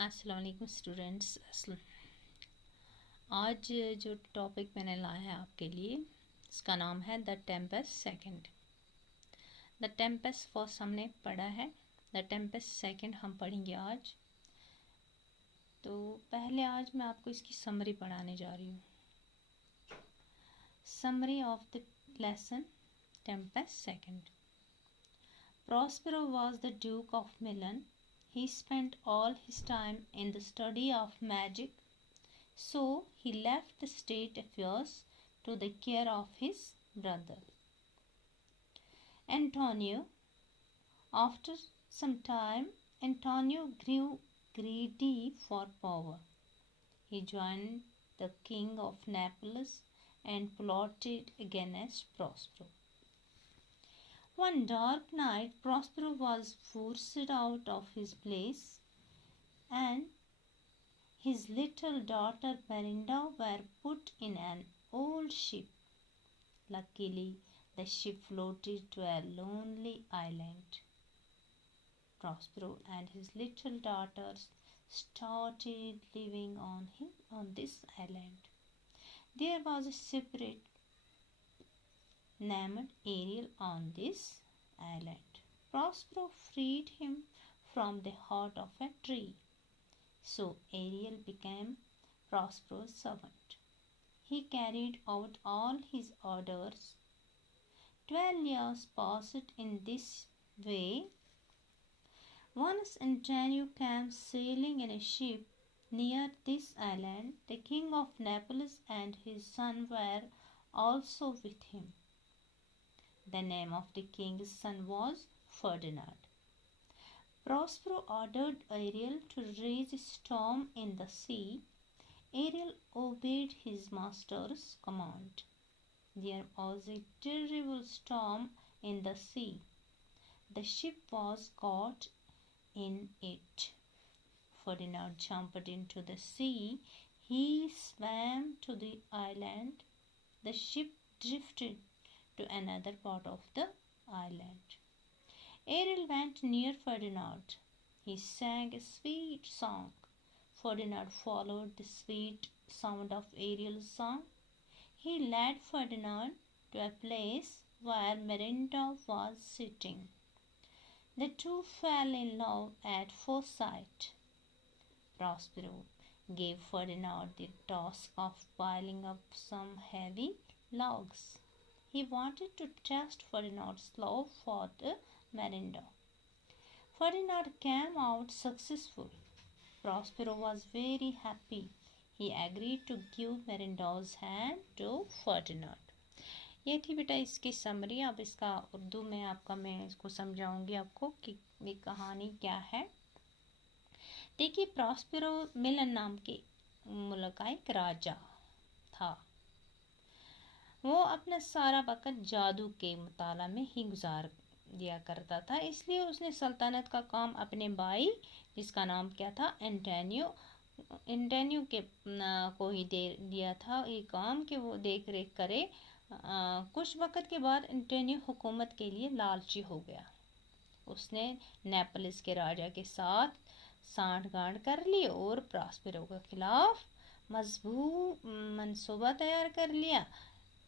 अस्सलाम वालेकुम स्टूडेंट्स। आज जो टॉपिक मैंने लाया है आपके लिए, इसका नाम है the Tempest second. The Tempest first हमने पढ़ा है, द टेम्पेस्ट सेकंड हम पढ़ेंगे आज। तो पहले आज मैं आपको इसकी समरी पढ़ाने जा रही हूँ। Summary of the lesson Tempest second. Prospero was the Duke of Milan. He spent all his time in the study of magic, so he left the state affairs to the care of his brother Antonio. After some time, Antonio grew greedy for power. He joined the king of Naples and plotted against Prospero. One dark night, Prospero was forced out of his place, and his little daughter Belinda were put in an old ship. Luckily, the ship floated to a lonely island. Prospero and his little daughters started living on this island. There was a spirit named Ariel on this island. Prospero freed him from the heart of a tree. So Ariel became Prospero's servant. He carried out all his orders. 12 years passed in this way. Once Antonio came sailing in a ship near this island. The king of Naples and his son were also with him. The name of the king's son was Ferdinand. Prospero ordered Ariel to raise a storm in the sea. Ariel obeyed his master's command. There was a terrible storm in the sea. The ship was caught in it. Ferdinand jumped into the sea. He swam to the island. The ship drifted to another part of the island. Ariel went near Ferdinand. He sang a sweet song. Ferdinand followed the sweet sound of Ariel's song. He led Ferdinand to a place where Miranda was sitting. The two fell in love at first sight. Prospero gave Ferdinand the task of piling up some heavy logs. He wanted to test Ferdinand's love for the Miranda. Ferdinand came out successful. Prospero was very happy. He agreed to give Miranda's hand to Ferdinand. ये थी बेटा इसकी summary. अब इसका उर्दू में मैं इसको समझाऊंगी आपको कि ये कहानी क्या है। देखिए, प्रॉस्पेरो मिलन नाम के मुल्क का एक राजा था। वो अपना सारा वक़्त जादू के मुताला में ही गुजार दिया करता था, इसलिए उसने सल्तनत का काम अपने भाई, जिसका नाम क्या था, एंटोनियो के को ही दे दिया था ये काम कि वो देख रेख करे। कुछ वक़्त के बाद एंटोनियो हुकूमत के लिए लालची हो गया। उसने नेपल्स के राजा के साथ सांठगांठ कर ली और प्रॉस्पेरो के खिलाफ मजबूत मंसूबा तैयार कर लिया।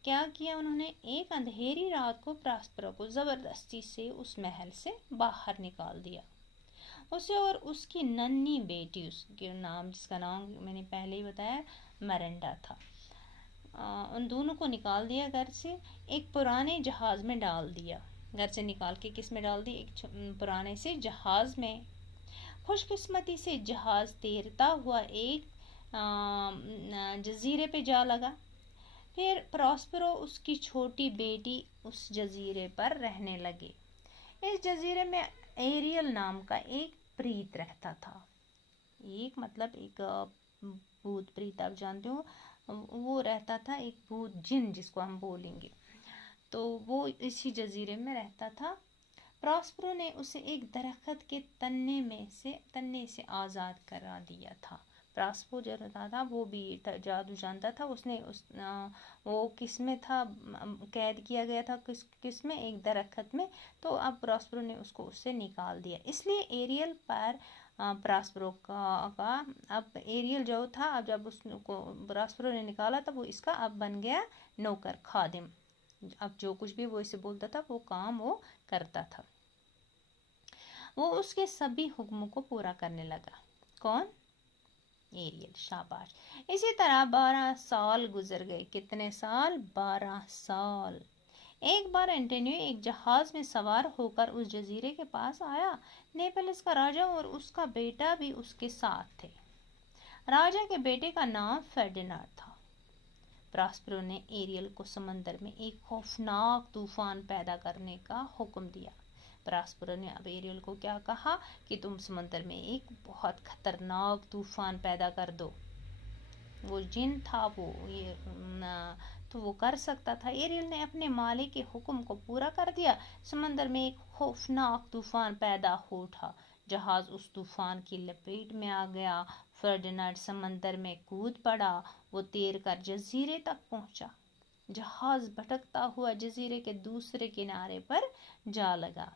क्या किया उन्होंने? एक अंधेरी रात को प्रॉस्पेरो को ज़बरदस्ती से उस महल से बाहर निकाल दिया। उसे और उसकी नन्ही बेटी, उसके नाम जिसका नाम मैंने पहले ही बताया मिरांडा था, उन दोनों को निकाल दिया घर से। एक पुराने जहाज़ में डाल दिया। घर से निकाल के किस में डाल दी? एक पुराने से जहाज़ में। खुशकिस्मती से जहाज़ तैरता हुआ एक जजीरे पे जा लगा। फिर प्रॉस्पेरो उसकी छोटी बेटी उस जजीरे पर रहने लगे। इस जजीरे में एरियल नाम का एक प्रीत रहता था। एक मतलब एक भूत प्रीत, आप जानते हो, वो रहता था, एक भूत जिन जिसको हम बोलेंगे। तो वो इसी जजीरे में रहता था। प्रॉस्पेरो ने उसे एक दरख्त के तन्ने से आज़ाद करा दिया था। प्रॉस्पेरो जो रहता था वो भी जादू जानता था। उसने वो किस में था, कैद किया गया था किस में, एक दरख्त में। तो अब प्रॉस्पेरो ने उसको उससे निकाल दिया। इसलिए एरियल पर प्रॉस्पेरो का अब एरियल जो था, अब जब उसको प्रॉस्पेरो ने निकाला तब वो इसका अब बन गया नौकर, खादिम। अब जो कुछ भी वो इसे बोलता था वो काम वो करता था। वो उसके सभी हुक्मों को पूरा करने लगा। कौन? एरियल। शाबाश। इसी तरह 12 साल गुजर गए। कितने साल? 12 साल। एक बार एंटोनियो एक जहाज में सवार होकर उस जजीरे के पास आया। नेपल्स का राजा और उसका बेटा भी उसके साथ थे। राजा के बेटे का नाम फेर्डिनांड था। प्रॉस्पेरो ने एरियल को समंदर में एक खौफनाक तूफान पैदा करने का हुक्म दिया। प्रॉस्पेरो ने अब एरियल को क्या कहा कि तुम समंदर में एक बहुत खतरनाक तूफान पैदा कर दो। वो जिन था वो ये तो वो कर सकता था। एरियल ने अपने मालिक के हुक्म को पूरा कर दिया। समंदर में एक खौफनाक तूफान पैदा हो उठा। जहाज उस तूफान की लपेट में आ गया। फर्डिनांड समंदर में कूद पड़ा। वो तैर कर जजीरे तक पहुंचा। जहाज भटकता हुआ जजीरे के दूसरे किनारे पर जा लगा।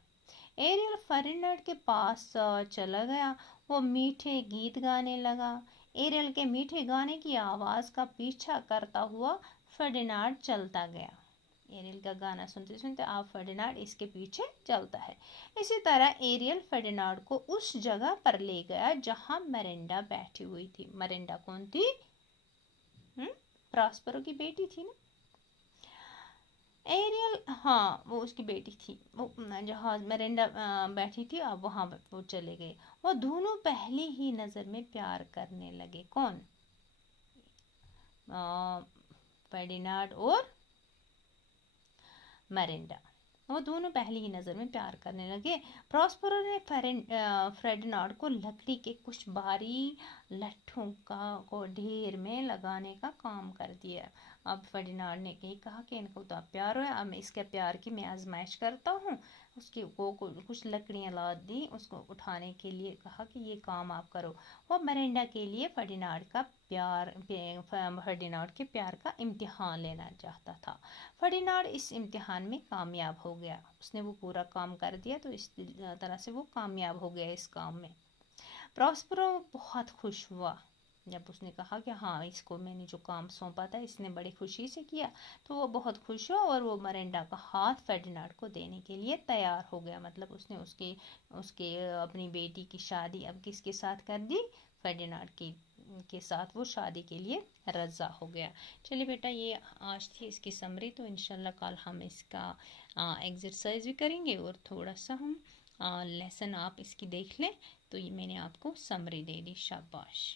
एरियल फर्डिनांड के पास चला गया। वो मीठे गीत गाने लगा। एरियल के मीठे गाने की आवाज का पीछा करता हुआ फर्डिनांड चलता गया। एरियल का गाना सुनते सुनते आप फर्डिनांड इसके पीछे चलता है। इसी तरह एरियल फर्डिनांड को उस जगह पर ले गया जहां मरिंडा बैठी हुई थी। मरिंडा कौन थी? प्रॉस्पेरो की बेटी थी ना। एरियल, हाँ वो उसकी बेटी थी। वो जहाँ मरिंडा बैठी थी, अब वहां वो चले गए। वो दोनों पहली ही नजर में प्यार करने लगे। कौन? फर्डिनांड और मरिंडा। वो दोनों पहली ही नज़र में प्यार करने लगे। प्रॉस्पेरो ने फर्डिनांड को लकड़ी के कुछ भारी लट्ठों को ढेर में लगाने का काम कर दिया। अब फर्डिनांड ने कहा कि इनको तो प्यार है, अब इसके प्यार की मैं आजमाइश करता हूँ। उसकी को कुछ लकड़ियाँ ला दी उसको उठाने के लिए, कहा कि ये काम आप करो। वो मरिंडा के लिए फर्डिनांड के प्यार का इम्तिहान लेना चाहता था। फर्डिनांड इस इम्तिहान में कामयाब हो गया। उसने वो पूरा काम कर दिया, तो इस तरह से वो कामयाब हो गया इस काम में। प्रॉस्पेरो बहुत खुश हुआ जब उसने कहा कि हाँ, इसको मैंने जो काम सौंपा था इसने बड़ी खुशी से किया। तो वो बहुत खुश हुआ और वो मरिंडा का हाथ फर्डिनांड को देने के लिए तैयार हो गया। मतलब उसने उसके अपनी बेटी की शादी अब किसके साथ कर दी? फर्डिनांड के साथ वो शादी के लिए रजा हो गया। चलिए बेटा, ये आज थी इसकी समरी। तो इंशाल्लाह कल हम इसका एक्सरसाइज भी करेंगे और थोड़ा सा हम लेसन आप इसकी देख लें। तो ये मैंने आपको समरी दे दी। शाबाश।